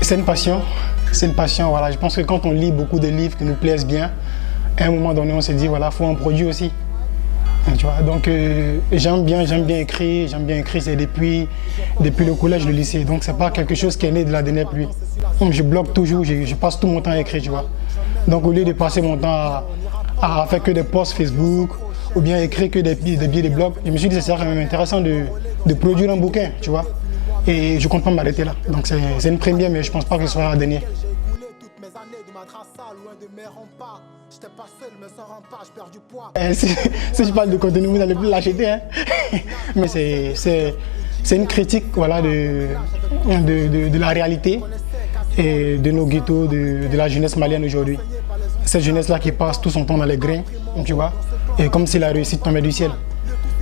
C'est une passion. C'est une passion, voilà. Je pense que quand on lit beaucoup de livres qui nous plaisent bien, à un moment donné, on se dit, voilà, il faut en produire aussi. Tu vois, donc j'aime bien écrire, c'est depuis le collège, le lycée. Donc c'est pas quelque chose qui est né de la dernière pluie. Donc, je blogue toujours, je passe tout mon temps à écrire, tu vois. Donc au lieu de passer mon temps à faire que des posts Facebook ou bien écrire que des billets de blog, je me suis dit c'est quand même intéressant de produire un bouquin, tu vois. Et je compte pas m'arrêter là. Donc c'est une première, mais je pense pas que ce sera la dernière. Si je parle de contenu, vous n'allez plus l'acheter. Hein. Mais c'est une critique, voilà, de la réalité et de nos ghettos, de la jeunesse malienne aujourd'hui. Cette jeunesse-là qui passe tout son temps dans les grains, tu vois, et comme si la réussite tombait du ciel.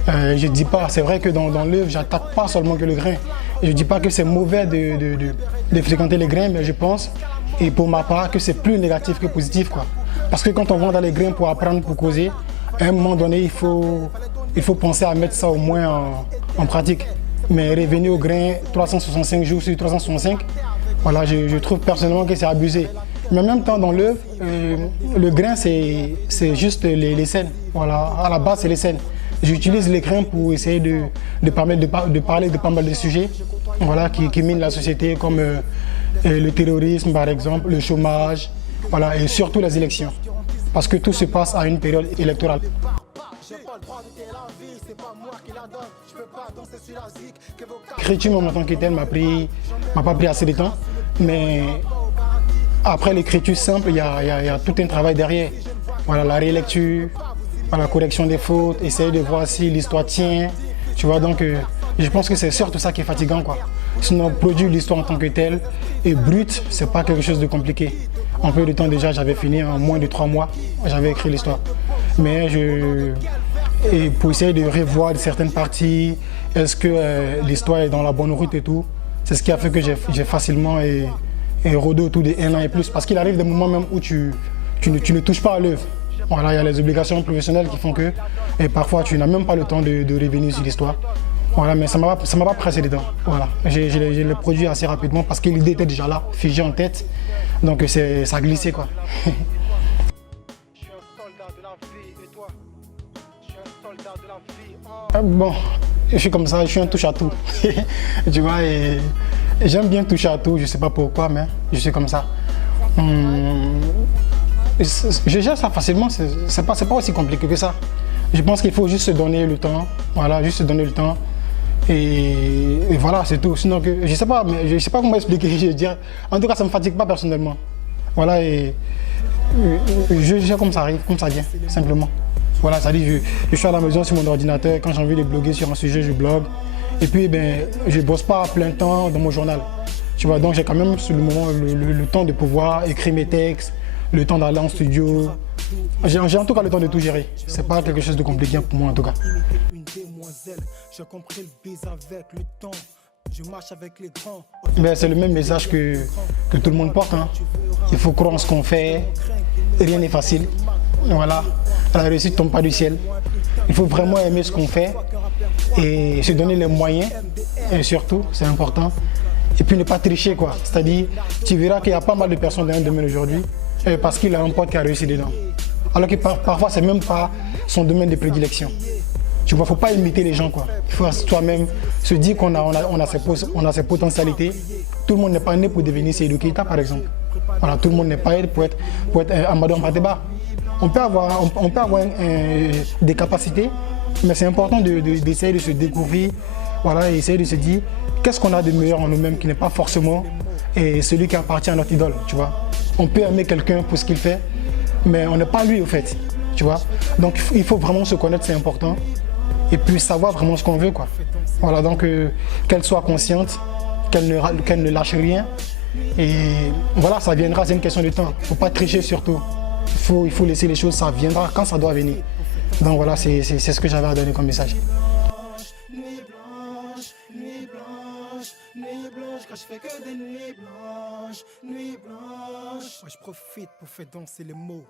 Je ne dis pas, c'est vrai que dans l'œuvre, j'attaque pas seulement que le grain. Je ne dis pas que c'est mauvais de fréquenter les grains, mais je pense, et pour ma part, que c'est plus négatif que positif, quoi. Parce que quand on va dans les grains pour apprendre, pour causer, à un moment donné, il faut penser à mettre ça au moins en pratique. Mais revenir au grain 365 jours sur 365, voilà, je trouve personnellement que c'est abusé. Mais en même temps, dans l'œuvre, le grain, c'est juste les scènes. Voilà, à la base, c'est les scènes. J'utilise les grains pour essayer de parler de pas mal de sujets, voilà, qui minent la société, comme le terrorisme, par exemple, le chômage, voilà, et surtout les élections. Parce que tout se passe à une période électorale. L'écriture en tant que telle m'a pas pris assez de temps, mais après l'écriture simple, il y a tout un travail derrière. Voilà, la rélecture, la correction des fautes, essayer de voir si l'histoire tient. Tu vois, donc je pense que c'est surtout ça qui est fatigant, quoi. Sinon, produire l'histoire en tant que telle et brute, c'est pas quelque chose de compliqué. En peu de temps déjà, j'avais fini en moins de 3 mois, j'avais écrit l'histoire. Mais et pour essayer de revoir certaines parties, est-ce que l'histoire est dans la bonne route et tout, c'est ce qui a fait que j'ai facilement rodé autour de 1 an et plus. Parce qu'il arrive des moments même où tu ne touches pas à l'œuvre. Voilà, il y a les obligations professionnelles qui font que et parfois tu n'as même pas le temps de revenir sur l'histoire. Voilà, mais ça m'a pas pressé dedans. Voilà, j'ai le produit assez rapidement parce que l'idée était déjà là, figée en tête. Donc ça a glissé, quoi. Je suis un soldat de la vie et toi? Je suis un soldat de la vie. Bon, je suis comme ça, je suis un touche à tout. Tu vois, et j'aime bien toucher à tout, je sais pas pourquoi, mais je suis comme ça. Je gère ça facilement, c'est pas aussi compliqué que ça. Je pense qu'il faut juste se donner le temps, voilà, juste se donner le temps. Et voilà, c'est tout. Sinon, je sais pas comment expliquer, je veux dire. En tout cas, ça me fatigue pas personnellement. Voilà, et je gère comme ça arrive, comme ça vient, simplement. Voilà, ça dit, je suis à la maison sur mon ordinateur, quand j'ai envie de bloguer sur un sujet, je blogue. Et puis, ben, je bosse pas à plein temps dans mon journal. Tu vois, donc j'ai quand même sur le moment le temps de pouvoir écrire mes textes, le temps d'aller en studio. J'ai en tout cas le temps de tout gérer. C'est pas quelque chose de compliqué pour moi en tout cas. Ben, c'est le même message que tout le monde porte. Hein. Il faut croire en ce qu'on fait. Rien n'est facile. Voilà. La réussite ne tombe pas du ciel. Il faut vraiment aimer ce qu'on fait et se donner les moyens. Et surtout, c'est important. Et puis ne pas tricher, quoi. C'est-à-dire, tu verras qu'il y a pas mal de personnes dans un domaine aujourd'hui parce qu'il a un pote qui a réussi dedans. Alors que parfois, c'est même pas son domaine de prédilection. Tu vois, faut pas imiter les gens, quoi. Il faut toi-même se dire qu'on a ses potentialités. Tout le monde n'est pas né pour devenir Seydou Keita, par exemple. Voilà, tout le monde n'est pas né pour être Amadou Mpateba. On peut avoir des capacités, mais c'est important d'essayer de se découvrir, voilà, et essayer de se dire qu'est-ce qu'on a de meilleur en nous-mêmes qui n'est pas forcément celui qui appartient à notre idole, tu vois. On peut aimer quelqu'un pour ce qu'il fait, mais on n'est pas lui au fait, tu vois. Donc il faut vraiment se connaître, c'est important. Et puis savoir vraiment ce qu'on veut, quoi. Voilà, donc qu'elle soit consciente, qu'elle ne lâche rien. Et voilà, ça viendra, c'est une question de temps. Il ne faut pas tricher surtout. Il faut laisser les choses, ça viendra quand ça doit venir. Donc voilà, c'est ce que j'avais à donner comme message. Nuit blanche, nuit blanche, nuit blanche, quand je fais que des nuits blanches, nuit blanche. Moi je profite pour faire danser les mots.